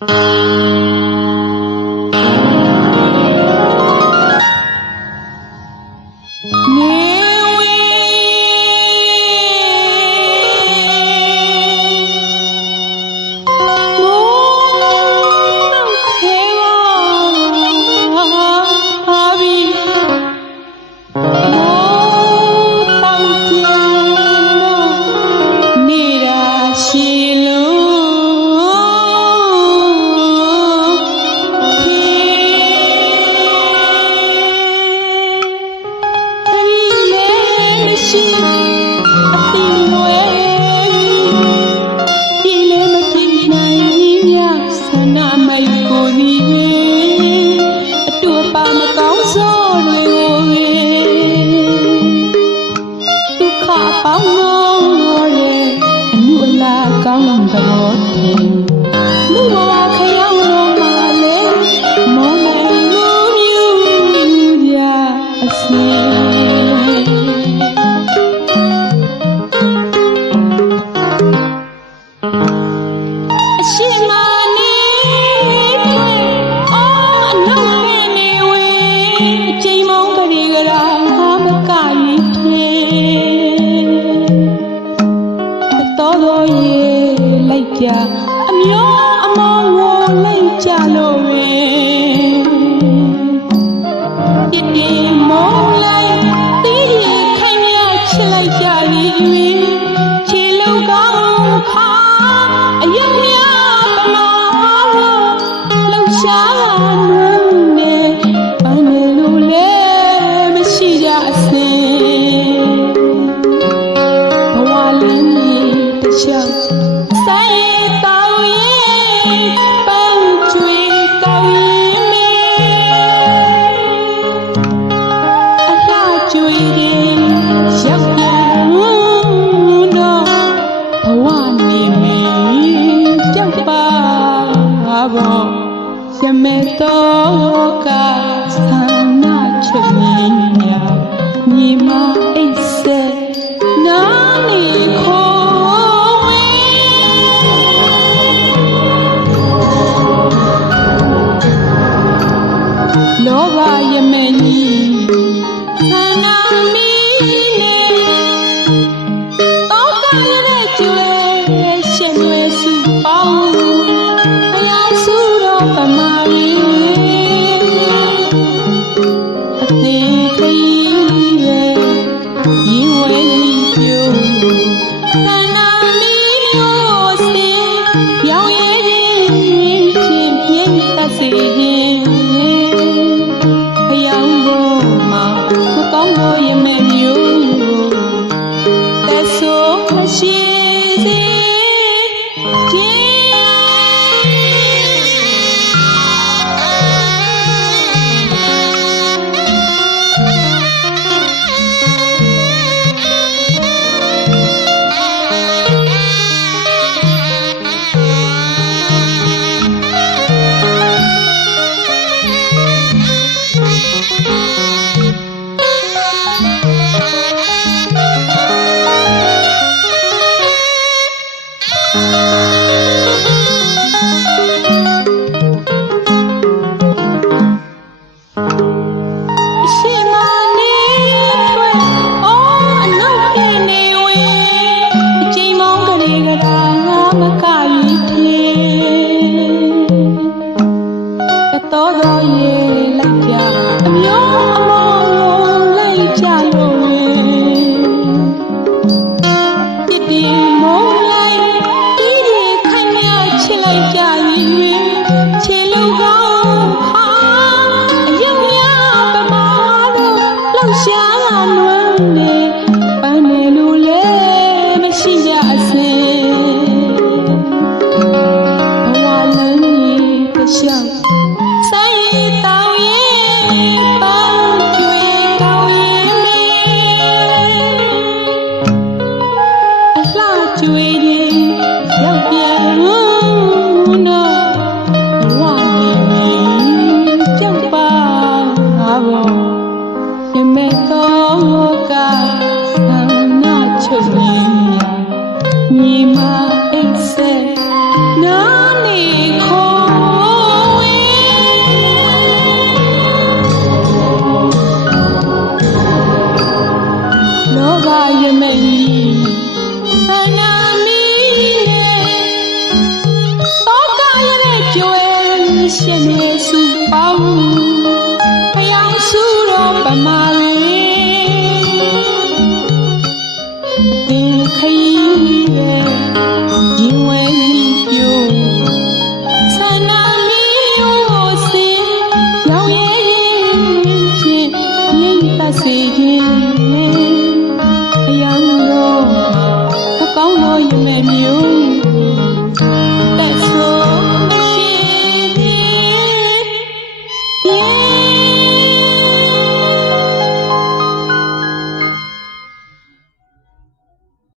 Música Thank you. အမျိုးအမောင်းဝလိုက်ကြလို့လေပြင်းပြင်းမုန်းလာ ဘောစမေတောကသနာချမင်းညာညီမ 心。Música ချ